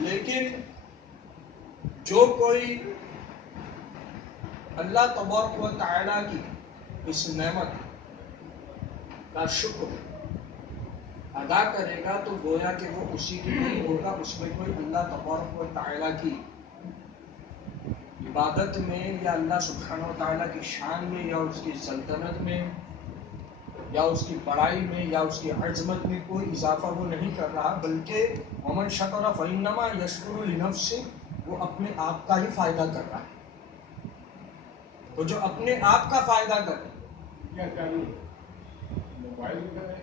لیکن جو کوئی اللہ تبارک و تعالیٰ کی اس نعمت کا شکر ادا کرے گا تو گویا کہ وہ اسی کی نہیں ہوگا، اس میں کوئی اللہ تبارک و تعالیٰ کی عبادت میں یا اللہ سبحانہ و تعالیٰ کی شان میں یا اس کی سلطنت میں یا اس کی بڑائی میں یا اس کی عظمت میں کوئی اضافہ وہ نہیں کر رہا، بلکہ ومن شکر فانما یشکر لنفسہ، وہ اپنے آپ کا ہی فائدہ کر رہا ہے۔ تو جو اپنے آپ کا فائدہ کرے، کیا چالو موبائل میں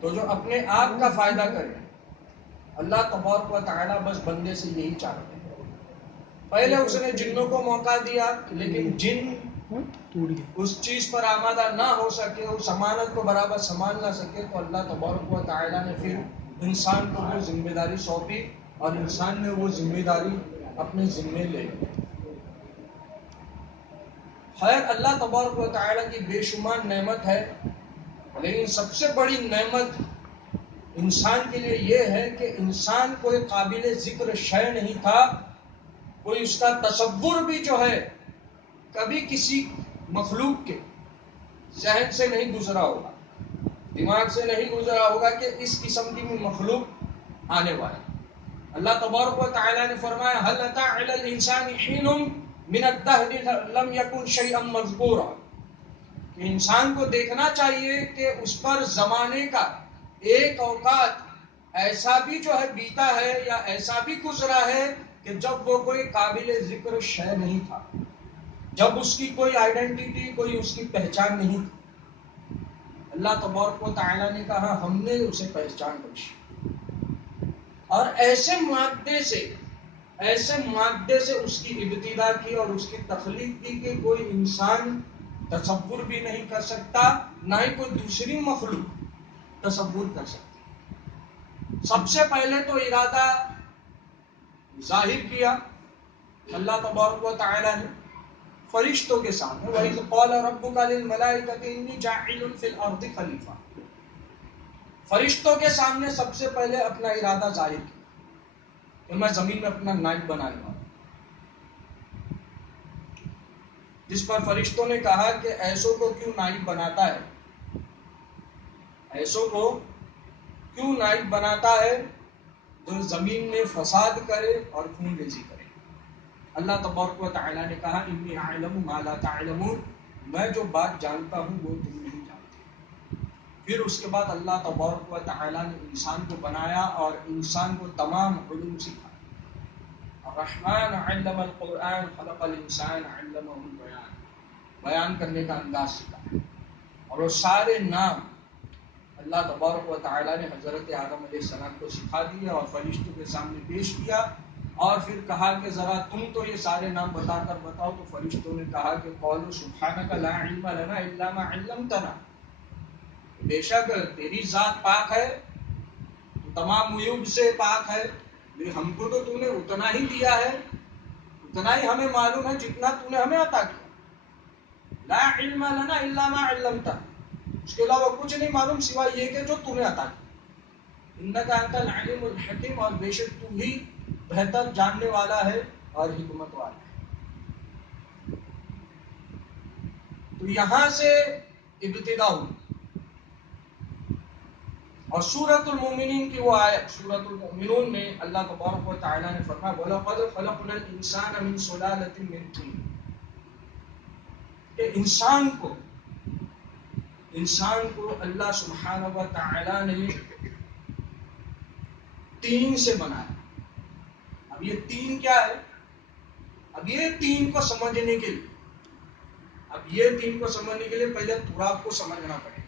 تو جو اپنے آپ کا فائدہ کرے، اللہ تبارک و تعالیٰ بس بندے سے یہی چاہتے ہیں۔ پہلے اس نے جنوں کو موقع دیا، لیکن جن اس چیز پر آمادہ نہ ہو سکے، اس امانت کو برابر سنبھال نہ سکے، تو اللہ تبارک و تعالیٰ نے پھر انسان کو وہ ذمہ داری سونپی اور انسان نے وہ ذمہ داری اپنے ذمے لے لی۔ خیر، اللہ تبارک و تعالیٰ کی بے شمار نعمت ہے، لیکن سب سے بڑی نعمت انسان کے لیے یہ ہے کہ انسان کوئی قابل ذکر شے نہیں تھا، کوئی اس کا تصور بھی جو ہے کبھی کسی مخلوق کے ذہن سے نہیں گزرا ہوگا، دماغ سے نہیں گزرا ہوگا کہ اس قسم کی مخلوق آنے والی۔ اللہ تبارک و تعالیٰ نے فرمایا هل اتى على الانسان حين من الدهر لم يكن شيئا مذكورا، کہ انسان کو دیکھنا چاہیے کہ اس پر زمانے کا ایک اوقات ایسا بھی جو ہے بیتا ہے یا ایسا بھی گزرا ہے کہ جب وہ کوئی قابل ذکر شے نہیں تھا، جب اس کی کوئی آئیڈینٹی، کوئی اس کی پہچان نہیں تھی۔ اللہ تبارک و تعالیٰ نے کہا ہم نے اسے پہچان بخشی، اور ایسے مادے سے اس کی ابتدا کی اور اس کی تخلیق کی کہ کوئی انسان تصور بھی نہیں کر سکتا، نہ ہی کوئی دوسری مخلوق تصور کر سکتی۔ سب سے پہلے تو ارادہ ظاہر کیا اللہ تبارک و تعالیٰ نے فرشتوں کے سامنے، وَإِذْ قَالَ رَبُّكَ لِلْمَلَائِكَةِ إِنِّي جَاعِلٌ فِي الْأَرْضِ خَلِيفَةً، فرشتوں کے سامنے سب سے پہلے اپنا ارادہ ظاہر کیا کہ میں زمین میں اپنا نائب بنانے والا ہوں۔ جس پر فرشتوں نے کہا کہ ایسوں کو کیوں نائب بناتا ہے، ایسوں کو کیوں نائب بناتا ہے جو زمین میں فساد کرے اور خون ریزی کرے۔ اللہ تبارک و تعالیٰ نے کہا انی اعلم ما لا تعلمون، میں جو بات جانتا ہوں وہ تم نہیں جانتے۔ پھر اس کے بعد اللہ تبارک و تعالیٰ نے انسان کو بنایا اور انسان کو تمام علوم سکھائے۔ الرحمن علم القرآن خلق الانسان علمہ البیان، بیان کرنے کا انداز سکھایا، اور وہ سارے نام اللہ تبارک و تعالیٰ نے حضرت آدم علیہ السلام کو سکھا دیا اور فرشتوں کے سامنے پیش کیا، اور پھر کہا کہ ذرا تم تو یہ سارے نام بتا کر بتاؤ۔ تو فرشتوں نے کہا کہ قولوا سبحانک لا علم لنا الا ما علمتنا، بے شک تیری ذات پاک ہے، تو تمام عیوب سے پاک ہے، لیکن ہم کو تو نے اتنا ہی دیا ہے، اتنا ہی ہمیں معلوم ہے جتنا نے ہمیں عطا کیا۔ لا علم لنا الا ما علمتنا، اس کے علاوہ کچھ نہیں معلوم سوائے یہ کہ جو نے عطا کیا۔ انک انت العلیم الحکیم، اور بے شک تو ہی بہتر جاننے والا ہے اور حکمت والا ہے۔ تو یہاں سے ابتدا ہوئی، اور سورۃ المومنین کی وہ آیت سورۃ المومنون میں اللہ تبارک و تعالیٰ نے فرمایا وَلَقَدْ خَلَقْنَا الْإِنسَانَ مِنْ سُلَالَةٍ مِنْ طِينٍ، کہ انسان کو اللہ سبحانہ و تعالیٰ نے تین سے بنایا۔ اب یہ تین کیا ہے؟ اب یہ تین کو سمجھنے کے لیے پہلے تراب کو سمجھنا پڑے گا،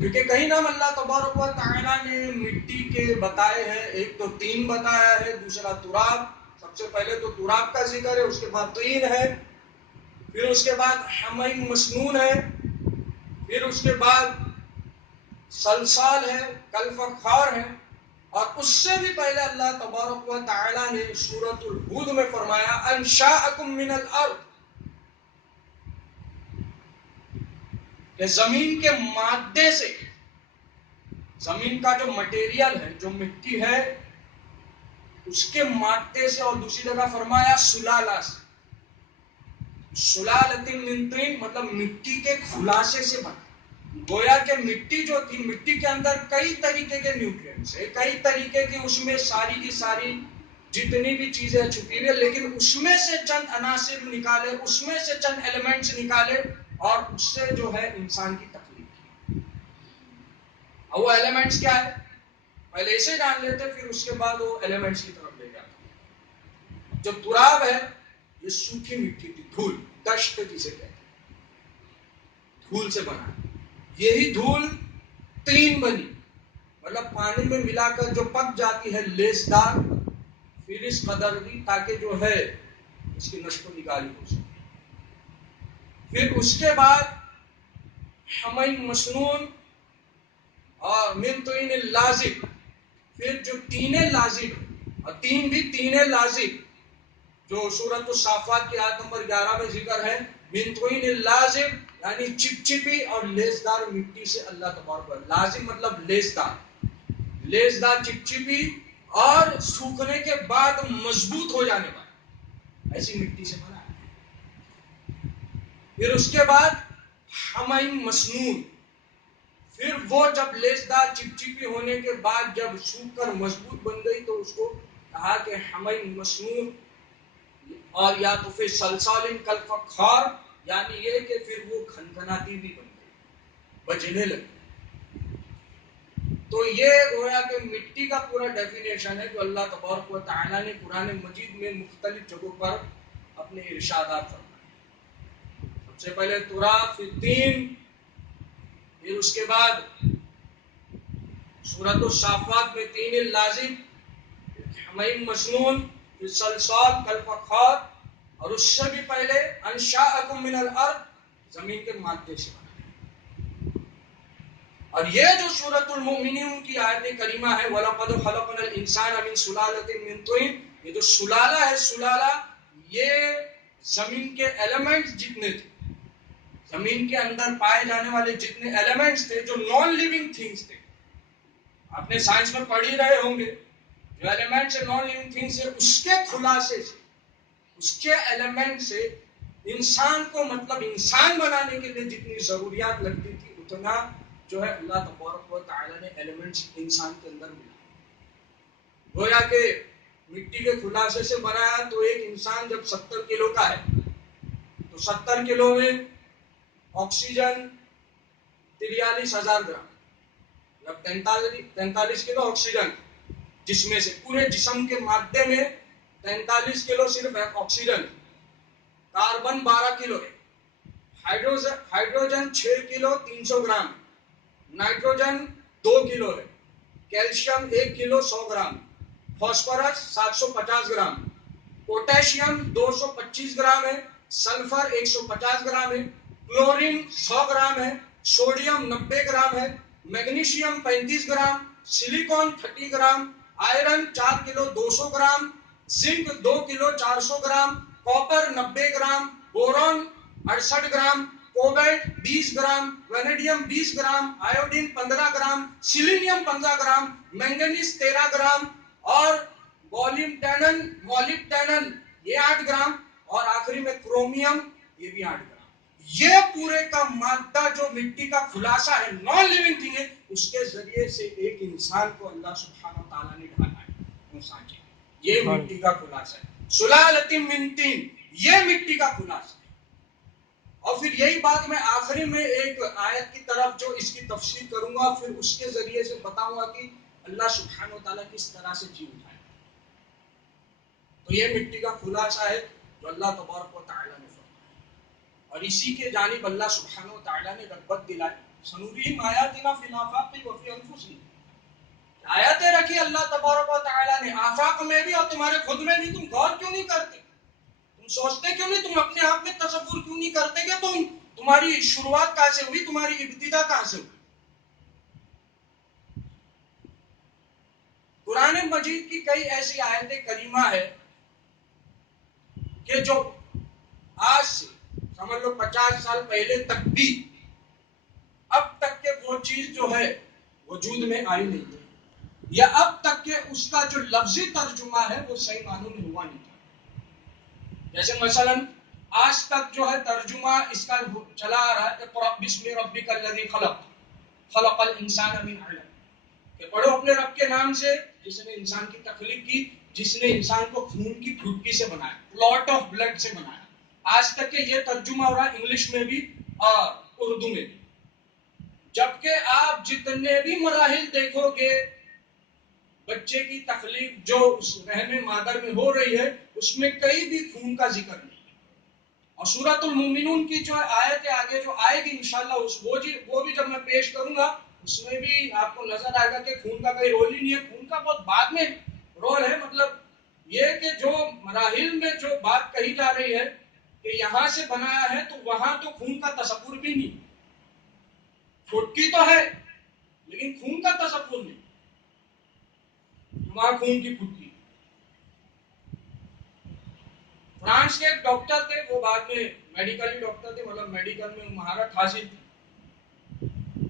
کیونکہ کئی نام اللہ تبارک و تعالیٰ نے مٹی کے بتائے ہیں، ایک تو تین بتایا ہے، دوسرا تراب۔ سب سے پہلے تو تراب کا ذکر ہے، اس کے بعد طین ہے، پھر اس کے بعد حمیم مسنون ہے، پھر اس کے بعد سلسال ہے، کلفخار ہے، اور اس سے بھی پہلے اللہ تبارک و تعالیٰ نے سورۃ الہود میں فرمایا انشاءکم من الارض، کہ زمین کے مادے سے، زمین کا جو مٹیریل ہے، جو مٹی ہے، اس کے مادے سے، اور دوسری جگہ فرمایا سلالہ سے، سلالۃ من طین، مطلب مٹی کے خلاصے سے بنا. گویا کہ مٹی جو تھی، مٹی کے اندر کئی طریقے کے نیوٹرینٹس ہیں، کئی طریقے کی اس میں ساری کی ساری جتنی بھی چیزیں چھپی ہوئی، لیکن اس میں سے چند عناصر نکالے، اس میں سے چند ایلیمنٹس نکالے، اور اس سے جو ہے انسان کی تخلیق کی. اور وہ ایلیمنٹس کیا ہے پہلے اسے جان لیتے، پھر اس کے بعد وہ ایلیمنٹس کی طرف لے جاتے. جو تراب ہے یہ سوکھی مٹی تھی، دھول، دشت جسے کہتے ہیں، دھول سے بنا. یہی دھول طین بنی، مطلب پانی میں ملا کر جو پک جاتی ہے، لیسدار، پھر اس قدر دی تاکہ جو ہے اس کی نشو و نگاری ہو سکے. پھر اس کے بعد حمیم مسنون اور من طین لازب، پھر جو تینے لازب، اور تین بھی تینے لازب جو سورۃ الصافات کی آیت نمبر 11 میں ذکر ہے، من طین لازب یعنی چپچپی اور لیسدار مٹی سے اللہ تبارک و تعالی. لازم مطلب لیسدار، لیسدار چپچپی اور سوکھنے کے بعد مضبوط ہو جانے والی ایسی مٹی سے بنا ہے. پھر اس کے بعد حمیم مسنون، پھر وہ جب لیسدار چپچپی ہونے کے بعد جب سوکھ کر مضبوط بن گئی تو اس کو کہا کہ حمیم مسنون، اور یا تو پھر سلسال کالفخار، یعنی یہ کہ پھر وہ کھنکھناتی بھی بن گئی، بجنے لگی. تو یہ گویا کہ مٹی کا پورا ڈیفینیشن ہے جو اللہ تبارک و تعالیٰ نے قرآن مجید میں مختلف جگہوں پر اپنے ارشادات فرمائے. سب سے پہلے تراب، پھر طین، پھر اس کے بعد سورۃ الصافات میں طین لازب، حمیم مسنون، پھر سلسال کالفخار، اور اس سے بھی پہلے انشاءکم من الارض، زمین کے مادے سے. اور یہ جو سورۃ المؤمنون کی آیت کریمہ ہے، وَلَقَدْ خَلَقْنَا الْإِنسَانَ مِنْ سُلَالَةٍ مِنْ طِينٍ، یہ جو سلالہ ہے، سلالہ یہ زمین کے ایلیمنٹس جتنے تھے، زمین کے اندر پائے جانے والے جتنے ایلیمنٹس تھے جو نان لیونگ تھنگس تھے. آپ نے سائنس میں پڑھ ہی رہے ہوں گے، جو ایلیمنٹس نان لیونگ تھنگس ہے، اس کے خلاصے سے، اس کے ایلیمنٹ سے انسان کو، مطلب انسان بنانے کے لیے جتنی ضروریات لگتی تھی اتنا جو ہے اللہ تبارک و تعالیٰ نے ایلیمنٹس انسان کے اندر ملا. گویا کہ مٹی کے خلاصے سے بنایا تو ایک انسان جب 70 کلو کا ہے تو 70 کلو میں آکسیجن 43,000 گرام، مطلب 43 کلو آکسیجن، جس میں سے پورے جسم کے مادے میں 43 کلو صرف آکسیجن، کاربن 12 کلو ہے، hydrogen 6 kilo 300 gram, nitrogen 2 kilo ہے، calcium 1 kilo 100 gram, phosphorus 750 gram, potassium 225 gram ہے، سلفر 150 گرام ہے، کلورین 100 گرام ہے، سوڈیم 90 گرام ہے، magnesium 35 gram, silicon 30 gram, iron 4 kilo 200 gram, zinc 2 kilo 400 gram, copper 90 gram, boron 68 gram, cobalt 20 gram, vanadium 20 gram, iodine 15 gram, selenium 15 gram, manganese 13 gram, اور مولybdenum یہ 8 gram, اور آخری میں کرومیم یہ بھی 8 گرام. یہ پورے کا مادہ جو مٹی کا خلاصہ ہے، نان لیونگ تھنگ ہے، اس کے ذریعے سے ایک انسان کو اللہ سبحانہ و تعالیٰ نے ڈھالا ہے. یہ مٹی کا خلاصہ ہے، سلالۃ من طین، یہ مٹی کا خلاصہ ہے. اور پھر یہی بات میں آخری میں ایک آیت کی طرف جو اس کی تفسیر کروں گا، پھر اس کے ذریعے سے بتاؤں گا کہ اللہ سبحانہ و تعالیٰ کس طرح سے جی اٹھائے. تو یہ مٹی کا خلاصہ ہے جو اللہ تبارک و تعالیٰ نے فرمایا، اور اسی کے جانب اللہ سبحانہ و تعالیٰ نے رغبت دلائی. سنورہم آیاتنا فی الآفاق وفی انفسہم، آیاتیں رکھی اللہ تبارک و تعالیٰ نے آفاق میں بھی اور تمہارے خود میں بھی. تم غور کیوں نہیں کرتے؟ تم سوچتے کیوں نہیں؟ تم اپنے آپ میں تصور کیوں نہیں کرتے کہ تمہاری شروعات کہاں سے ہوئی، تمہاری ابتدا کہاں سے ہوئی؟ قرآن مجید کی کئی ایسی آیتیں کریمہ ہے کہ جو آج سے سمجھ لو 50 سال پہلے تک بھی اب تک کے وہ چیز جو ہے وجود میں آئی نہیں ہے، یا اب تک کہ اس کا جو لفظی ترجمہ ہے وہ صحیح معنوں میں ہوا نہیں تھا. جیسے مثلا آج تک جو ہے ترجمہ اس کا چلا آ رہا ہے اقرأ بسم ربک الذی خلق خلق الانسان من علق، کہ پڑھو اپنے رب کے نام سے جس نے انسان کی تخلیق کی، جس نے انسان کو خون کی پھٹکی سے بنایا، کلاٹ آف بلڈ سے بنایا. آج تک کہ یہ ترجمہ ہو رہا ہے انگلش میں بھی اور اردو میں بھی. جبکہ آپ جتنے بھی مراحل دیکھو گے بچے کی تخلیق جو اس رحم مادر میں ہو رہی ہے اس میں کئی بھی خون کا ذکر نہیں. اور سورۃ المومنون کی جو آیت آگے جو آئے گی انشاءاللہ وہ بھی جب میں پیش کروں گا اس میں بھی آپ کو نظر آئے گا کہ خون کا کوئی رول ہی نہیں ہے. خون کا بہت بعد میں رول ہے. مطلب یہ کہ جو مراحل میں جو بات کہی جا رہی ہے کہ یہاں سے بنایا ہے تو وہاں تو خون کا تصور بھی نہیں. پھٹکی تو ہے لیکن خون کا تصور نہیں، وہاں خون کی پھٹکی. فرانس کے ایک ڈاکٹر تھے، وہ بعد میں میڈیکل ڈاکٹر تھے، مطلب میڈیکل میں مہارت حاصل تھی.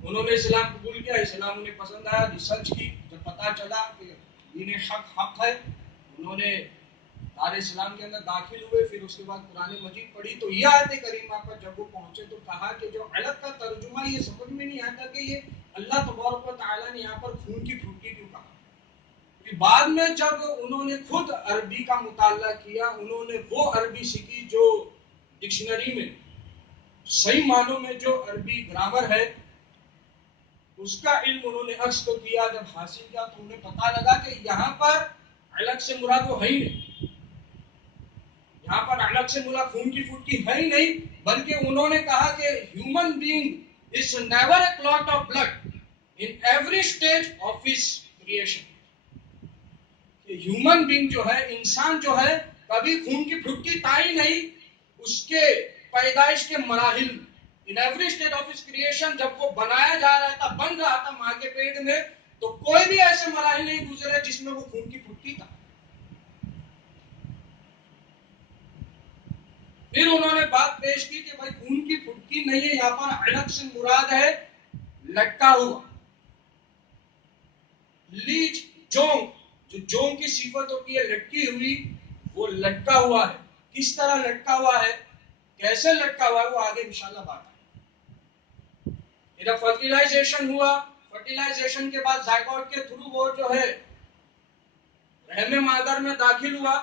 انہوں نے اسلام قبول کیا، اسلام انہیں پسند آیا، ریسرچ کی، جب پتا چلا کہ دین حق ہے انہوں نے دار اسلام کے اندر داخل ہوئے. پھر اس کے بعد قرآن مجید پڑھی تو یہ آیت کریمہ پر جب وہ پہنچے تو کہا کہ جو علق کا ترجمہ یہ سمجھ میں نہیں آتا کہ یہ اللہ تبارک و تعالیٰ نے یہاں پر خون کی پھٹکی کیوں کہا. بعد میں جب انہوں نے خود عربی کا مطالعہ کیا، انہوں نے وہ عربی سیکھی جو ڈکشنری میں صحیح معنوں میں جو عربی گرامر ہے اس کا علم انہوں نے عکس کو کیا. جب حاصل کیا تو انہیں پتا لگا کہ یہاں پر علق سے مراد وہ ہے ہی نہیں، یہاں پر علق سے مراد خون کی پھٹکی ہے ہی نہیں، بلکہ انہوں نے کہا کہ human being is never a clot of blood in every stage of his creation. Human being جو ہے، انسان جو ہے، کبھی خون کی پھٹکی تھا ہی نہیں اس کے پیدائش کے مراحل میں. ان every stage of his creation, جب وہ بنایا جا رہا تھا، بن رہا تھا ماں کے پیٹ میں، تو کوئی بھی ایسے مراحل نہیں گزرے جس میں وہ خون کی پھٹکی تھا. پھر انہوں نے بات پیش کی کہ بھائی خون کی پھٹکی نہیں ہے، یہاں پر علق سے مراد ہے لٹکا ہوا. لیچ جونگ، جو جونگ کی صفت ہوتی ہے لٹکی ہوئی، وہ لٹکا ہوا ہے. کس طرح لٹکا ہوا ہے، کیسے لٹکا ہوا ہے، وہ آگے انشاءاللہ بات ہے. جب فرٹیلائزیشن ہوا، فرٹیلائزیشن کے بعد زائگوٹ کے تھرو وہ جو ہے رحم مادر میں داخل ہوا،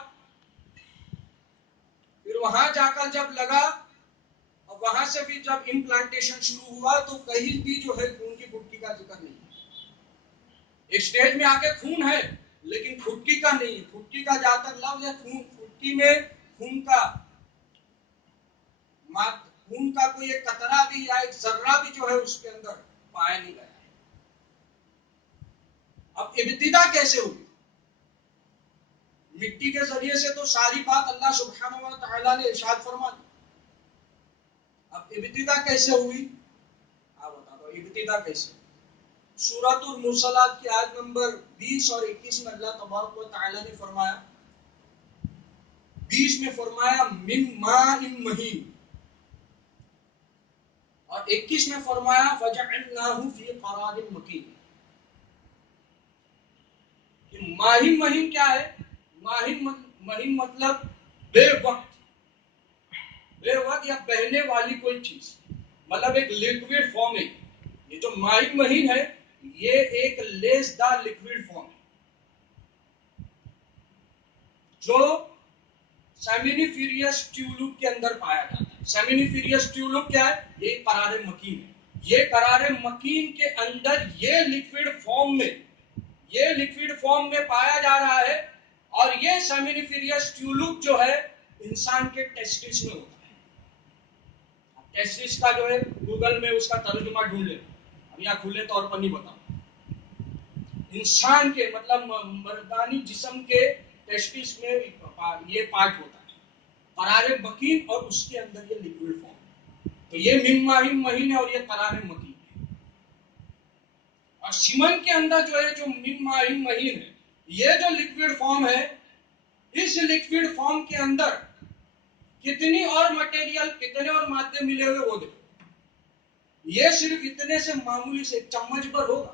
پھر وہاں جا کر جب لگا اور وہاں سے بھی جب امپلانٹیشن شروع ہوا تو کہیں بھی جو ہے خون کی پھٹکی کا ذکر نہیں. ایک سٹیج میں آگے خون ہے لیکن پھٹکی کا نہیں ہے. پھٹکی کا جہاں تک لفظ ہے، پھٹکی میں خون کا کوئی ایک قطرہ بھی یا ایک ذرہ بھی جو ہے اس کے اندر پایا نہیں گیا. اب ابتدا کیسے ہوگی؟ مٹی کے ذریعے سے تو ساری بات اللہ سبحانہ و تعالیٰ نے ارشاد فرما دی. اب ابتدا کیسے ہوئی؟ آپ بتا دو ابتدا کیسے. سورۃ المرسلات کی آیت نمبر 20 اور 21 میں اللہ تبارک و تعالیٰ نے فرمایا، 20 میں فرمایا من ماء مہین، اور 21 میں فرمایا فجعلناہ فی قرار مکین. ماہی مہین کیا ہے؟ مہین مطلب بے وقت یا بہنے والی کوئی چیز، مطلب ایک لیکوڈ فارم ہے. یہ جو ماہی مہین ہے یہ ایک لیس دار لیکوڈ فارم ہے جو سیمینیفیریس ٹیولوب کے اندر پایا جاتا ہے. سیمینیفیریس ٹیولوب کیا ہے؟ یہ قرار مکین ہے. یہ قرار مکین کے اندر یہ لیکوڈ فارم میں پایا جا رہا ہے. اور یہ سیمینیفیریس ٹیولوب جو ہے انسان کے ٹیسٹس میں ہوتا ہے. ٹیسٹس کا جو ہے گوگل میں اس کا ترجمہ ڈھونڈ لیں، اب یہاں کھلے طور پر نہیں بتاؤں. انسان کے مطلب مردانی جسم کے ٹیسٹس میں یہ پارٹ ہوتا ہے قرار مکین، اور اس کے اندر یہ لیکوڈ فارم. تو یہ من ماہ مہین ہے اور یہ قرار مکین ہے. اور سیمن کے اندر جو ہے جو من ماہ مہین ہے، یہ جو لیکوڈ فارم ہے، اس لیکوڈ فارم کے اندر کتنی اور مٹیریل، کتنے اور مادے ملے ہوئے وہ دیکھو. یہ صرف اتنے سے معمولی سے چمچ پر ہوگا.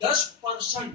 10%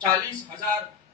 40,000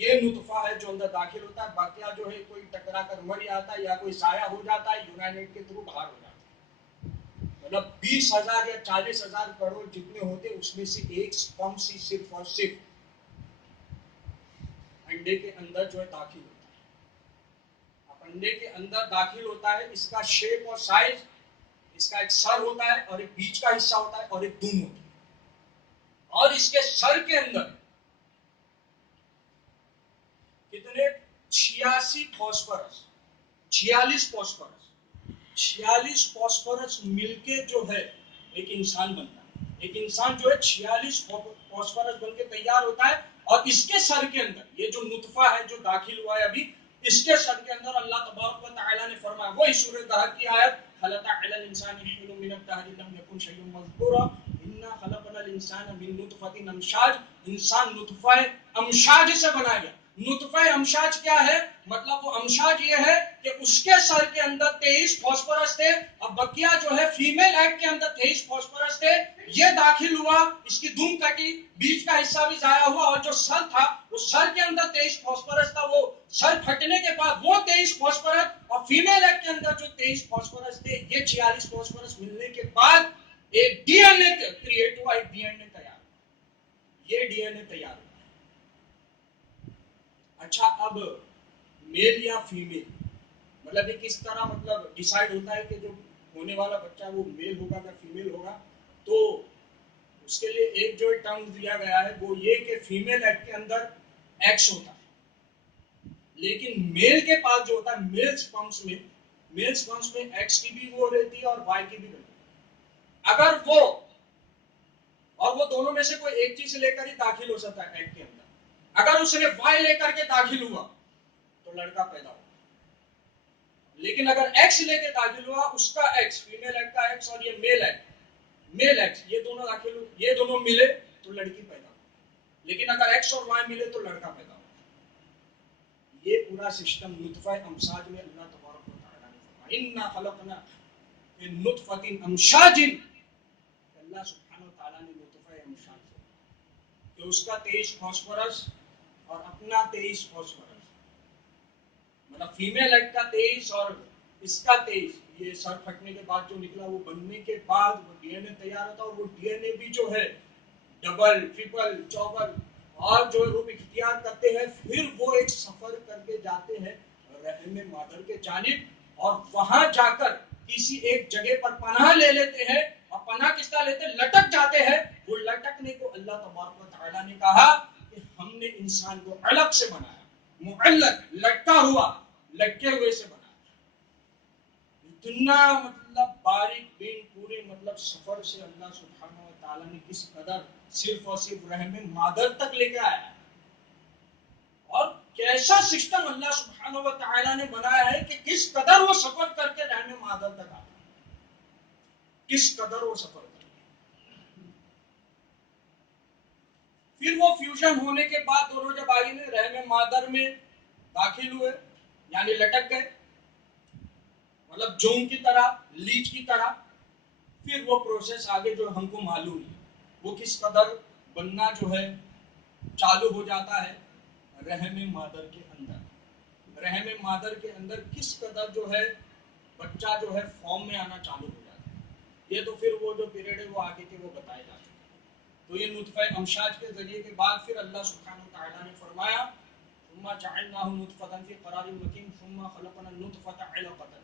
یہ نطفہ ہے جو اندر داخل ہوتا ہے. بقیہ جو ہے کوئی ٹکرا کر مر جاتا ہے یا کوئی سایہ ہو جاتا ہے, یونائٹڈ کے تھرو باہر ہو جاتا ہے. مطلب 20,000 یا 40,000 کروڑ جتنے ہوتے اس میں سے ایک سپرم سی صرف اور صرف انڈے کے اندر جو ہے داخل ہوتا ہے. اب انڈے کے اندر داخل ہوتا ہے, اس کا شیپ اور سائز, اس کا ایک سر ہوتا ہے اور ایک بیچ کا حصہ ہوتا ہے اور ایک دم ہوتا ہے. اور اس کے سر کے اندر کتنے 86 فاسفورس, 46 فاسفورس مل کے جو ہے ایک انسان بنتا ہے. ایک انسان جو ہے 46 فاسفورس بن کے تیار ہوتا ہے. اور اس کے سر کے اندر یہ جو نطفہ ہے جو داخل ہوا ہے ابھی, اس کے سر کے اندر اللہ تبارک و تعالی نے فرمایا, وہی سورہ دہر کی آیت, خلق علی الانسان حین من الدہر لم یکن شیئا مذکورا انا خلقنا الانسان من نطفۃ امشاج. انسان نطفہ امشاج سے بنایا گیا. نطفہ امشاج کیا ہے؟ مطلب وہ امشاج یہ ہے کہ اس کے سر کے اندر 23 فاسفورس تھے, اور بقیہ جو ہے فیمیل ایگ کے اندر 23 فاسفورس تھے. یہ داخل ہوا, اس کی دم کٹی, بیچ کا حصہ بھی ضائع ہوا, اور جو سر تھا اس سر کے اندر 23 فاسفورس تھا. وہ سر پھٹنے کے بعد وہ 23 فاسفورس اور فیمیل ایگ کے اندر جو 23 فاسفورس تھے, یہ 46 فاسفورس ملنے کے بعد ایک ڈی این اے کریٹ ہوا, ایک ڈی این اے تیار ہوا. یہ ڈی این اے تیار ہوا. اچھا, اب میل یا فیمیل مطلب یہ کس طرح مطلب ڈیسائیڈ ہوتا ہے کہ جو ہونے والا بچہ وہ میل ہوگا یا فیمیل ہوگا؟ تو اس کے لیے ایک جو ٹرم دیا گیا ہے وہ یہ کہ فیمیل ایگ کے اندر ایکس ہوتا ہے, لیکن میل کے پاس جو ہوتا ہے میل سپرمس میں ایکس کی بھی وہ رہتی ہے اور وائی کی بھی رہتی ہے. اگر وہ دونوں میں سے کوئی ایک چیز لے کر ہی داخل ہو سکتا ہے ایگ کے اندر. اگر اس نے وائی لے کر کے داخل ہوا تو لڑکا پیدا ہوا, لیکن اگر ایکس لے کے داخل ہوا, اس کا ایکس, فیمیل ایگ کا ایکس اور یہ میل ایکس, یہ دونوں داخل ہو, یہ دونوں ملے تو لڑکی پیدا ہو. لیکن اگر ایکس اور وائی ملے تو لڑکا پیدا ہو. یہ پورا سسٹم نطفہ امشاج میں اللہ تبارک و تعالی نے فرمایا, انا خلقنا من نطفۃ امشاج. اللہ سبحانہ و تعالی نے نطفہ امشاج سے کہ اس کا 23 فاسفورس اور اپنا 23 فاسفورس, مطلب فیمیل ایگ کا 23 اور اس کا 23, یہ سر پھٹنے کے بعد جو نکلا وہ بننے کے بعد وہ ڈی این اے تیار ہوتا. اور وہ ڈی این اے بھی جو ہے ڈبل, ٹرپل, چوبل اور جو روپ اختیار کرتے ہیں, پھر وہ ایک سفر کر کے جاتے ہیں رحم مادر کے جانب, اور وہاں جا کر کسی ایک جگہ پر پناہ لے لیتے ہیں. اور پناہ کس کا لیتے ہیں؟ لٹک جاتے ہیں. وہ لٹکنے کو اللہ تبارک و تعالی نے کہا کہ ہم نے انسان کو علق سے بنایا, معلق, لٹکا ہوا, لٹکے ہوئے سے بنایا. اتنا مطلب باریک بین پورے مطلب سفر سے اللہ سبحانہ و تعالی نے کس قدر صرف اور صرف رحم مادر تک لے کے آیا ہے. اور کیسا سسٹم اللہ سبحانہ و تعالی نے بنایا ہے کہ کس قدر وہ سفر کر کے رحم مادر تک آتا ہے, کس قدر وہ سفر کر کے. پھر وہ فیوژن ہونے کے بعد دونوں جب آئی میں رحم مادر میں داخل ہوئے, یعنی لٹک گئے, مطلب جون کی طرح, لیچ کی طرح. پھر وہ پروسیس آگے جو ہم کو معلوم ہے وہ کس قدر بننا جو ہے چالو ہو جاتا ہے رحم مادر کے اندر. رحم مادر کے اندر کس قدر جو ہے بچہ جو ہے فارم میں آنا چالو ہو جاتا ہے. یہ تو پھر وہ جو پیریڈ ہے وہ آگے کے وہ بتائے جا چکے ہیں. تو یہ نطفہ امشاج کے ذریعے کے بعد پھر اللہ سبحانہ وتعالی نے فرمایا ثم جعلناه نطفة في قرار مكين ثم خلقنا النطفة علقة.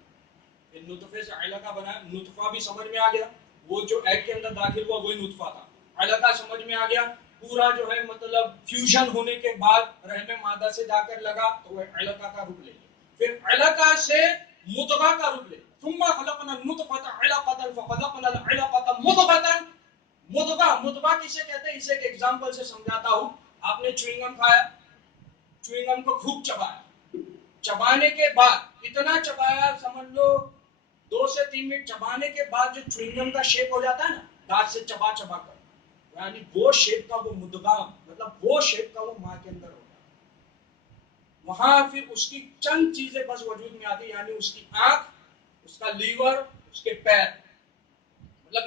یہ نطفے سے علقہ بنا, نطفہ بھی سمجھ میں آ گیا, وہ جو ایگ کے اندر داخل ہوا وہی نطفہ تھا. علقہ سمجھ میں آ گیا, پورا جو ہے مطلب فیوژن ہونے کے بعد رحم مادہ سے جا کر لگا تو وہ علقہ کا روپ لے لیا. پھر علقہ سے مضغہ کا روپ لے, ثم خلقنا النطفة علقة فخلقنا العلقة مضغة. مضغہ کسے کہتے ہیں, اسے ایک ایگزامپل سے سمجھاتا ہوں. آپ نے چوئنگم کھایا, چوئنگم کو خوب چبایا, چبانے کے بعد اتنا چبایا سمجھ لو 2 سے 3 منٹ چبانے کے بعد جو چوئنگم کا شیپ ہو جاتا ہے نا دانت سے چبا چبا کر, یعنی وہ شیپ کا وہ مدغہ, مطلب وہ شیپ کا وہ ماں کے اندر ہوتا ہے. وہاں پھر اس کی چند چیزیں بس وجود میں آتی, یعنی اس کی آنکھ, اس کا لیور, اس کے پیر, مطلب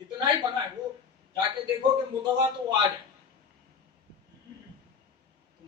اتنا ہی بنا ہے. وہ جا کے دیکھو کہ مدغہ تو وہ آ جائے.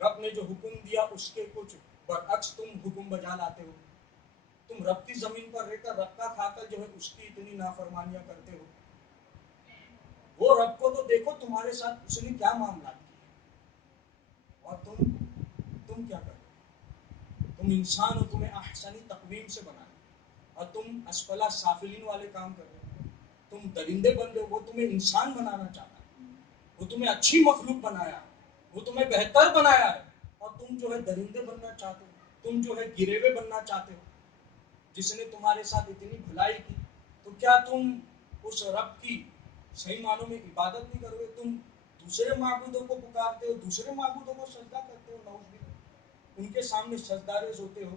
رب نے جو حکم دیا اس کے کچھ برعکس تم حکم بجا لاتے ہو. تم رب کی زمین پر رہ کر رب کا کھا کر جو ہے اس کی اتنی نافرمانیاں کرتے ہو. وہ رب کو تو دیکھو تمہارے ساتھ اس نے کیا معاملات کیے اور تم کیا کرتے ہو. تم انسان ہو, تمہیں احسنی تقویم سے بنایا اور تم اسفلا سافلین والے کام کر رہے ہو. تم درندے بن رہے ہو, وہ تمہیں انسان بنانا چاہتا ہے, وہ تمہیں اچھی مخلوق بنایا, وہ تمہیں بہتر بنایا ہے, اور تم جو ہے درندے بننا چاہتے ہو, تم جو ہے گریوے بننا چاہتے ہو. جس نے تمہارے ساتھ اتنی بھلائی کی, تو کیا تم اس رب کی صحیح معنوں میں عبادت نہیں کرو گے؟ تم دوسرے معبودوں کو پکارتے ہو, دوسرے معبودوں کو سجدہ کرتے ہو, نعوذ باللہ, ان کے سامنے سجدہ ریز ہوتے ہو,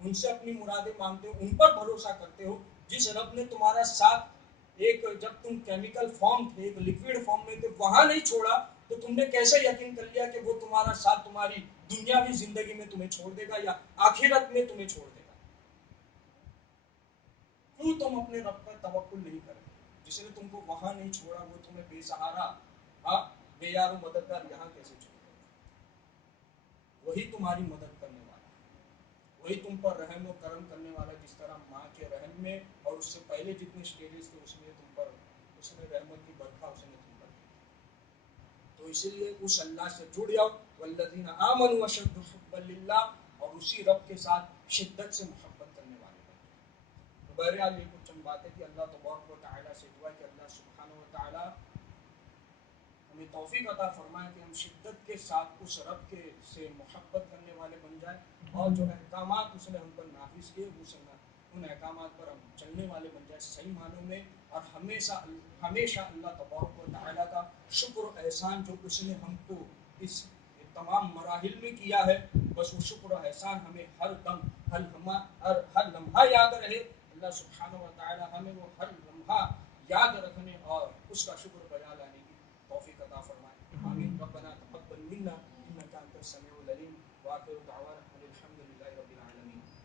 ان سے اپنی مرادیں مانگتے ہو, ان پر بھروسہ کرتے ہو. جس رب نے تمہارا ساتھ ایک جب تم کیمیکل فارم تھے, ایک لیکوڈ فارم میں تھے, وہاں نہیں چھوڑا, تو تم نے کیسے یقین کر لیا کہ وہ تمہارا ساتھ تمہاری دنیاوی زندگی میں تمہیں چھوڑ دے گا یا آخرت میں تمہیں چھوڑ دے گا؟ کیوں تم اپنے رب پر توکل نہیں کرتے؟ جس نے تم کو وہاں نہیں چھوڑا وہ تمہیں بے سہارا, بے یار و مددگار یہاں کیسے چھوڑ دے گا؟ وہی تمہاری مدد کرنے والا, وہی تم پر رحم و کرم کرنے والا, جس طرح ماں کے رحم میں اور اس سے پہلے جتنے سٹیجز تھے اس میں تم پر اس نے رحمت کی برکھا اس نے تم پر دی. تو اسی لیے اس اللہ سے جڑ جاؤ, والذین آمنوا اشد حبا للہ, اور اسی رب کے ساتھ شدت سے محبت کرنے والے بنو. تو بہرحال یہ کچھ چند باتیں کہ اللہ تبارک و تعالیٰ سے دعا کہ اللہ سبحانہ و تعالیٰ ہمیں توفیق عطا فرمائے کہ ہم شدت کے ساتھ اس رب کے سے محبت کرنے والے بن جائیں, اور جو احکامات اس نے ہم پر نافذ کیے ان احکامات پر ہم چلنے والے بن جائیں صحیح معنوں میں, اور ہمیشہ اللہ تبارک و تعالیٰ کا شکر و احسان جو اس نے ہم کو اس تمام مراحل میں کیا ہے, بس وہ شکر و احسان ہمیں ہر دم ہر لمحہ یاد رہے. اللہ سبحانہ و تعالیٰ ہمیں وہ ہر لمحہ یاد رکھنے اور اس کا شکر بجا لانے کی توفیق عطا فرمائے. آمین. ربنا تقبل منا انك انت السميع العليم, واخر دعوانا